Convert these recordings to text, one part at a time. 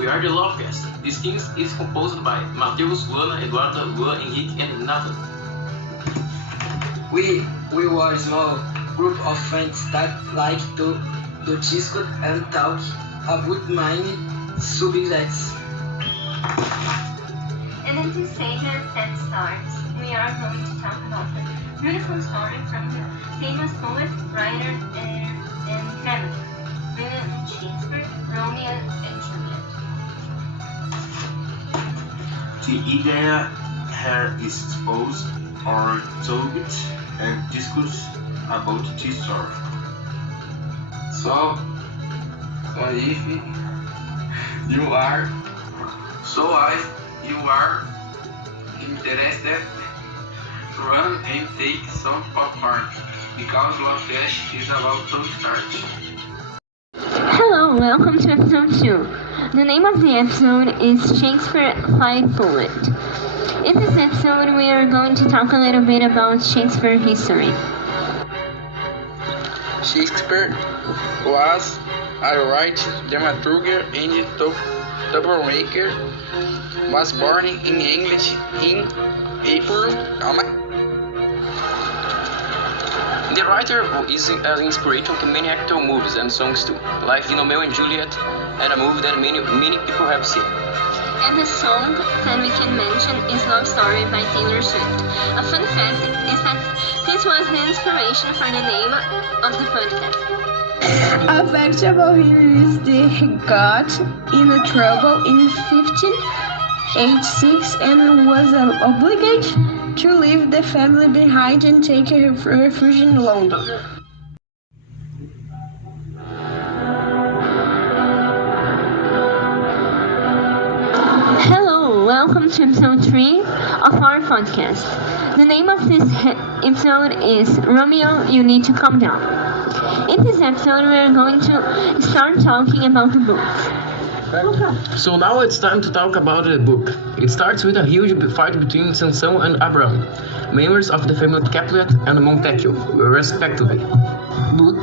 we are the lovecast. This team is composed by Mateus, Luana, Eduardo, Lua, Henrique, and Nathan. We were a small group of friends that like to discuss and talk about many subjects. And in this saga that starts, we are going to talk about the beautiful story from the famous poet, writer, and dramaturg, William Shakespeare, Romeo and Juliet. The idea here is exposed or told and discussed about this story. So if you are interested, run and take some popcorn because lovecast is about to start. Hello, welcome to episode 2. The name of the episode is Shakespeare Fight Poet. In this episode, we are going to talk a little bit about Shakespeare history. Shakespeare was a writer, dramaturg, and troublemaker. Was born in England in April. The writer is an inspiration to many actual movies and songs too, like Romeo and Juliet, and a movie that many people have seen. And the song that we can mention is Love Story by Taylor Swift. A fun fact is that this was the inspiration for the name of the podcast. A fact about him is that he got in trouble in 1586 and was obligated to leave the family behind and take a refuge in London. Hello, welcome to episode 3 of our podcast. The name of this episode is Romeo, You Need to Calm Down. In this episode, we are going to start talking about the book. So now it's time to talk about the book. It starts with a huge fight between Sanson and Abraham, members of the family Capulet and Montecchio, respectively. But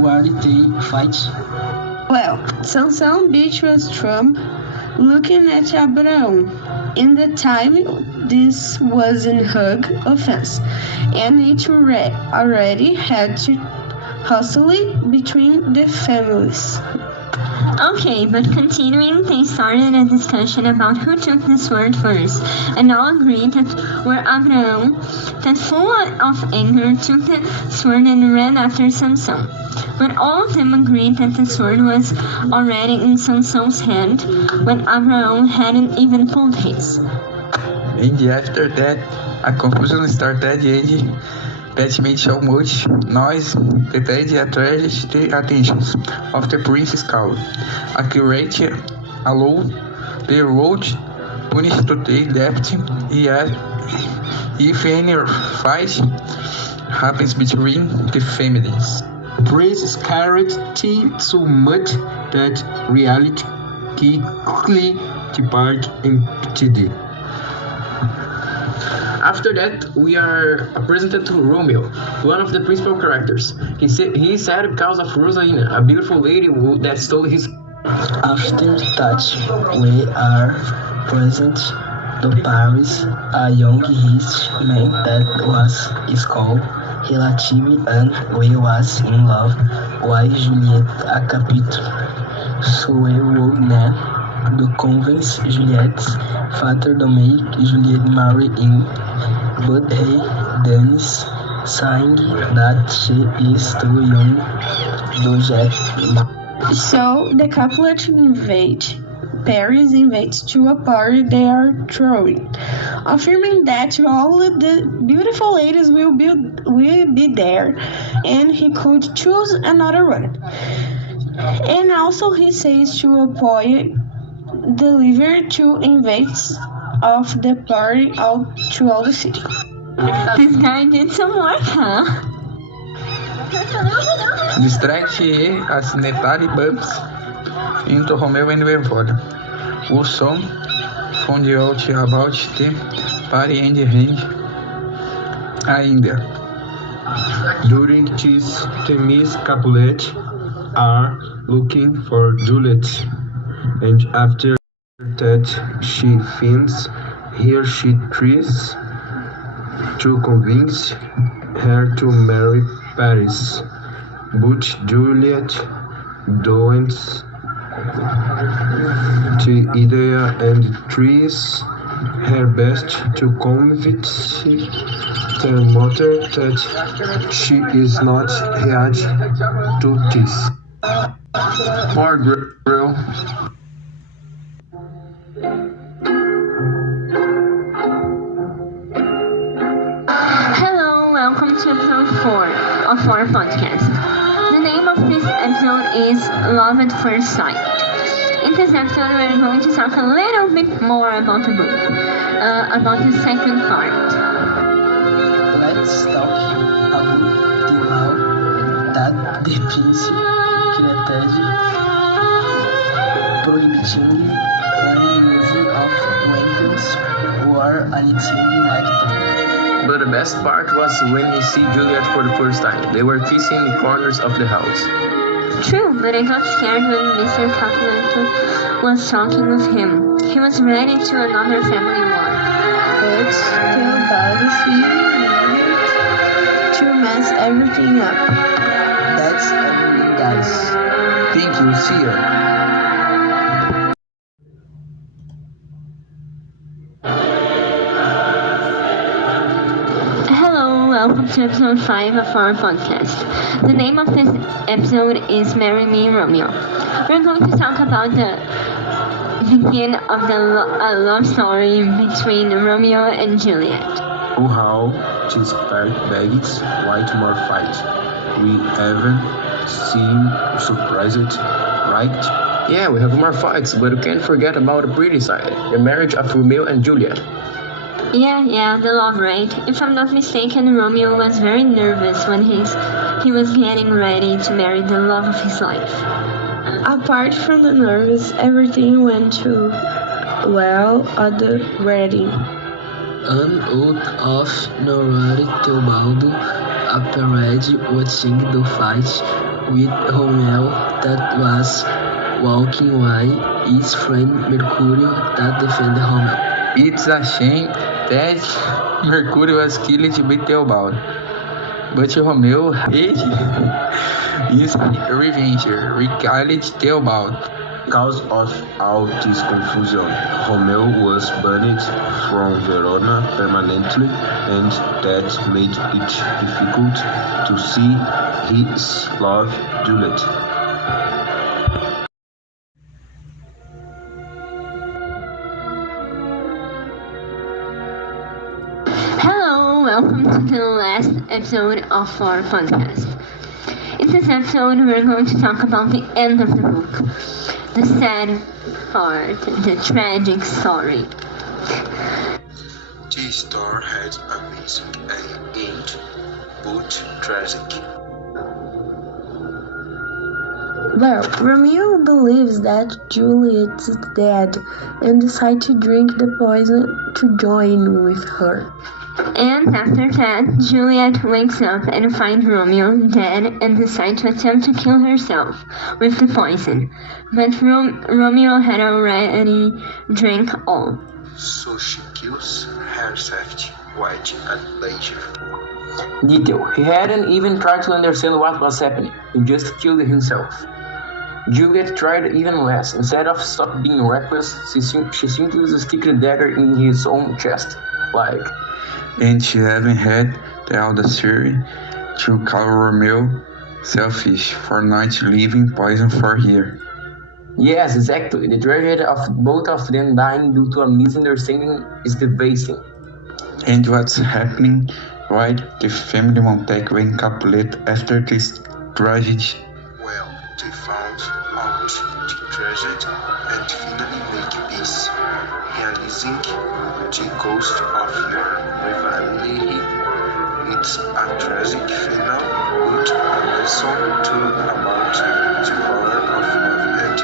why did they fight? Well, Sanson beach was Trump looking at Abraham. In the time, this was a hug offense, and it already had to hostility between the families. Okay, but continuing, they started a discussion about who took the sword first, and all agreed that were Abraham, that full of anger took the sword and ran after Samson. But all of them agreed that the sword was already in Samson's hand when Abraham hadn't even pulled his. And after that, a confusion started and that made so much noise that they attracted the attention of the prince's court. Accurate allowed the road punished to take debt, if any fight happens between the families. Prince scared so much that reality quickly departed into the. After that, we are presented to Romeo, one of the principal characters. He is sad because of Rosalina, a beautiful lady that stole his. After that, we are present to Paris, a young rich man that was called relative and we was in love with Juliet a capítulo. So we would not to convince Juliet's father to make Juliet marry him, but he then saying that she is too young to get married. So the Capulet Paris invades to a party they are throwing, affirming that all the beautiful ladies will be there, and he could choose another one. And also he says to a boy deliver to invites of the party out to all the city. This guy did some work, huh? Distract as sanitary bumps into Romeo and Juliet. who some found out about the party and hang ainda. During this, the Miss Capulet are looking for Juliet, and after that she finds here she tries to convince her to marry Paris, but Juliet doesn't the idea and tries her best to convince the mother that she is not ready to this. Poor girl. Hello, welcome to episode 4 of our podcast. The name of this episode is Love at First Sight. In this episode, we're going to talk a little bit more about the book, about the second part. Let's talk about the law that the Prince created prohibiting any use of weapons or anything like that. But the best part was when he see Juliet for the first time. They were kissing in the corners of the house. True, but I got scared when Mr. Capulet was talking with him. He was ready to another family war. But Theobald wanted to mess everything up. That's everything, guys. Thank you, see ya. Hello, welcome to episode 5 of our podcast. The name of this episode is Marry Me, Romeo. We're going to talk about the begin of the love story between Romeo and Juliet. Oh, how this part begs why to more fight. We haven't seem surprised, right? Yeah, we have more fights, but we can't forget about the pretty side, the marriage of Romeo and Juliet. Yeah, the love, right? If I'm not mistaken, Romeo was very nervous when he was getting ready to marry the love of his life. Apart from the nerves, everything went too well at the wedding. And out of nowhere, Theobald appeared watching the fight with Romeo that was walking by his friend Mercurio that defended Romeo. It's a shame that Mercury was killed by Theobald. But Romeo hated his revenge, recalled Theobald. Because of all this confusion, Romeo was banned from Verona permanently, and that made it difficult to see his love Juliet. Hello, welcome to the last episode of our podcast. In this episode, we're going to talk about the end of the book, the sad part, the tragic story. This story had amazing end, but tragic. Well, Romeo believes that Juliet is dead and decides to drink the poison to join with her. And after that, Juliet wakes up and finds Romeo dead and decides to attempt to kill herself with the poison. But Romeo had already drank all. So she kills herself white at leisure. Detail. He hadn't even tried to understand what was happening. He just killed himself. Juliet tried even less. Instead of stop being reckless, she simply stuck the dagger in his own chest. Like, And she haven't had the audacity to call Romeo selfish for not leaving poison for her. yes, exactly. The tragedy of both of them dying due to a misunderstanding is devastating. And what's happening right the family Montecchio and Capulet after this tragedy? Well, they found out the tragedy and finally make peace, realizing the cost of your rivalry. It's a tragic final, but a lesson too about the power of love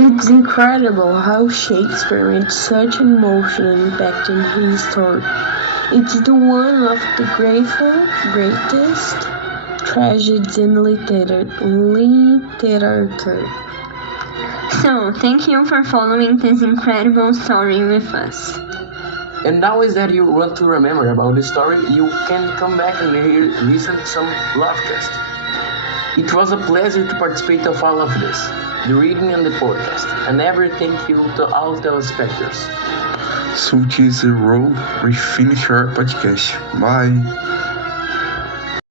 and It's incredible how Shakespeare made such an emotional impact in his story. It's the one of the greatest tragedies in literature. So, thank you for following this incredible story with us. And now is that you want to remember about the story, you can come back and listen to some lovecast. It was a pleasure to participate of all of this, the reading and the podcast, and ever thank you to all telespectators. So, this is the road we finish our podcast. Bye.